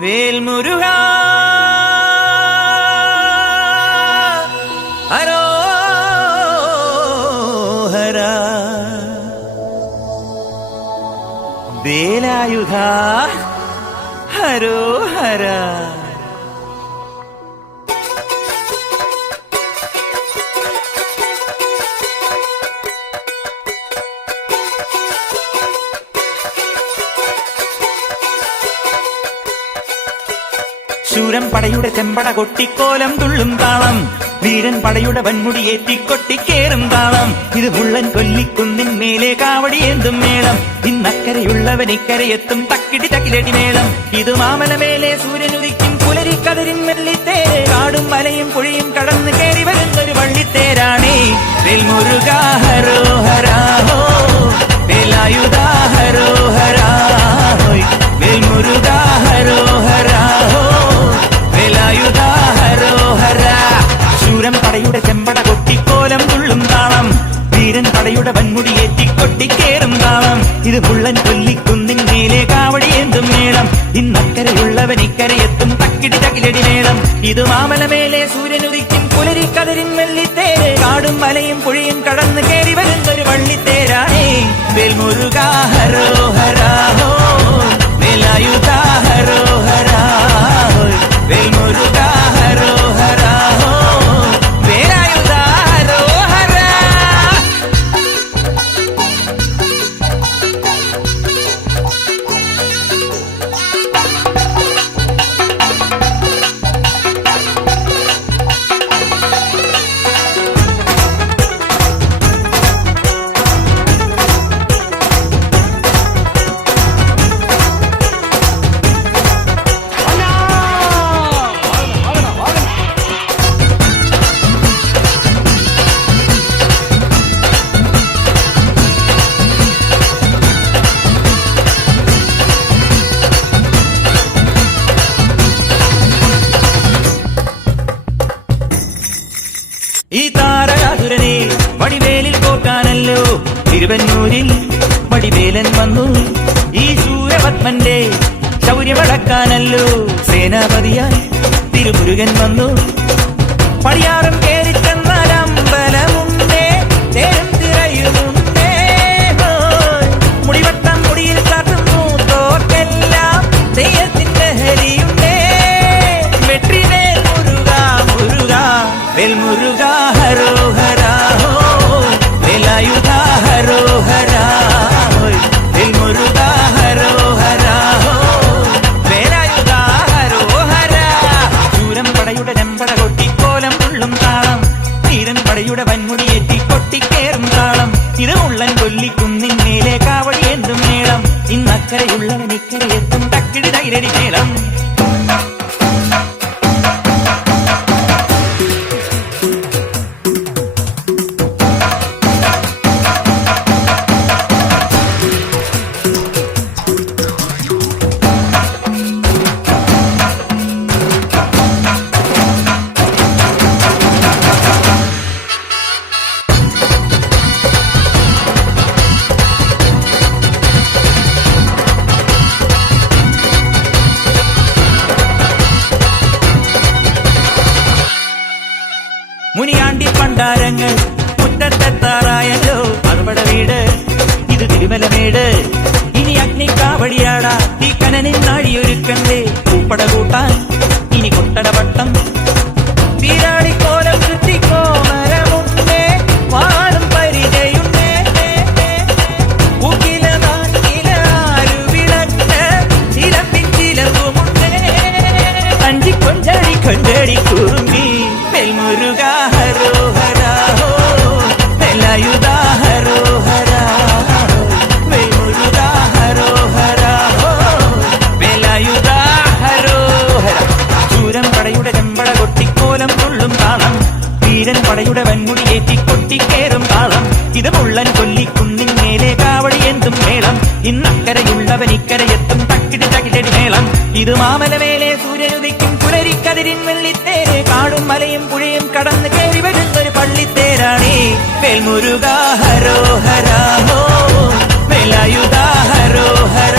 വേൽമുരുകാ ഹരോഹരാ വേലായുധാ ഹരോഹരാ. ശൂരൻ പടയുടെ ചെമ്പട കൊട്ടിക്കോലം തുള്ളും താളം, വീരൻ പടയുടെ വൻമുടിയേറ്റിക്കൊട്ടിക്കേറും താളം. ഇത് മുള്ളൻ കൊല്ലിക്കുന്നിൻ മേലെ കാവടിയേന്തും മേളം. ഇന്നക്കരയുള്ളവൻ ഇക്കരയെത്തും തക്കിടി തക്കിലടി മേളം. ഇത് മാമലമേലെ സൂര്യനുദിക്കും പുലരിക്കതിരിൻ വെള്ളിത്തേര്. കാടും മലയും പുഴയും കടന്ന് കയറി വരുന്നൊരു വള്ളിത്തേരാണേ. വേൽമുരുകാ ഹരോഹരാ ഹോ, വേലായുധാ ഹരോഹരാ ഹോയ്. വേൽമുരുകാ ഹരോഹരാ ഹോ, വേലായുധാ ഹരോഹരാ. ശൂരൻ പടയുടെ ചെമ്പട കൊട്ടിക്കോലം തുള്ളും താളം, വീരൻ പടയുടെ വൻമുടിയേറ്റിക്കൊട്ടിക്കേറും താളം. ഇത് മുള്ളൻ കൊല്ലിക്കുന്നിൻ മേലെ കാവടിയേന്തും മേളം. ഇന്നക്കരയുള്ളവൻ ഇക്കരയെത്തും തക്കിടി തകിലടി മേളം. ഇത് മാമലമേലെ സൂര്യനുദിക്കും പുലരിക്കതിരിൻ വെള്ളിത്തേര്. കാടും മലയും പുഴയും കടന്ന് കയറി വരുന്നൊരു വള്ളിത്തേരാണേ. വേൽമുരുകാ ഹരോഹരാ ഹോ, വേലായുധാ ഹരോഹരാ ഹോയ്. വേൽമുരുകാ ഹരോഹരാ ഹോ, വേലായുധാ ഹരോഹരാ. ഈ താരകാസുരനെ വടിവേലിൽ പോക്കാനല്ലോ തിരുവന്നൂരിൽ വടിവേലൻ വന്നു. ഈ സൂര്യപത്മന്റെ ശൗര്യമടക്കാനല്ലോ സേനാപതിയായി തിരുമുരുകൻ വന്നു. പടിയാറും കേറിച്ചെന്നാൽ അമ്പലമുണ്ടേ, തേരും തിരയുമുണ്ടേ. മുടിവട്ടം മുടിയിൽ കാട്ടുന്നു തോക്കെല്ലാം തെയ്യത്തിന്റെ ഹരിയുണ്ടേ. വെട്രിവേൽ മുരുകാ മുരുകാ, വേൽമുരുകാ ഹരോഹരാ ഹോ, വേലായുധാ ഹരോഹരാ ഹോയ്. വേൽമുരുകാ ഹരോഹരാ ഹോ, വേലായുധാ ഹരോഹരാ. ശൂരൻ പടയുടെ ചെമ്പട കൊട്ടിക്കോലം തുള്ളും താളം, വീരൻ പടയുടെ വൻമുടിയേറ്റിക്കൊട്ടിക്കേറും താളം. ഇത് മുള്ളൻ കൊല്ലിക്കുന്നിൻ മേലെ കാവടിയേന്തും മേളം. ഇന്നക്കരയുള്ളവൻ ഇക്കരയെത്തും തക്കിടി തകിലടി മേളം. മുനിയാണ്ടി പണ്ടാരങ്ങൾ മുറ്റത്തെത്താറായല്ലോ അറുപട വീട്. ഇത് തിരുമലമേട്. ഇനി അഗ്നിക്കാവടിയാടാ ഈ കനനിൻ നാഴിയൊരുക്കണ്ടേ. പൂപ്പട കൂട്ടാൻ ഇനി കൊട്ടടപട്ടം. തീരാളിക്കോലം ചുറ്റിക്കോമരമുണ്ടേ, വാടും പരിചയുണ്ടേ. ൂക്കിലാരുവിളക്ക് ചിലപ്പിൻ ചിലവുമുണ്ടേ. അഞ്ചി കൊഞ്ചടി കൊഞ്ചടി കുറുമ്പി. വേൽമുരുകാ ഹരോഹരാ ഹോ, വേലായുധാ ഹരോഹരാ ഹോ. വേൽമുരുകാ ഹരോഹരാ ഹോ, വേലായുധാ ഹരോഹരാ. ശൂരൻ പടയുടെ ചെമ്പട കൊട്ടിക്കോലം തുള്ളും താളം, വീരൻ പടയുടെ വൻമുടിയേറ്റിക്കൊട്ടിക്കേറും താളം. ഇത് മുള്ളൻ കൊല്ലിക്കുന്നിൻ മേലെ കാവടിയേന്തും മേളം. ഇന്നക്കരയുള്ളവൻ ഇക്കരയെത്തും തക്കിടി തകിലടി മേളം. ഇത് മാമലമേലെ സൂര്യനുദിക്കും പുലരിക്കതിരിൻ വെള്ളിത്തേര്. കാടും മലയും പുഴയും കടന്ന് കയറി വരുന്നൊരു പള്ളിത്തേരാണേ. വേൽമുരുകാ ഹരോഹരാ ഹോ, വേലായുധാ ഹരോഹരാ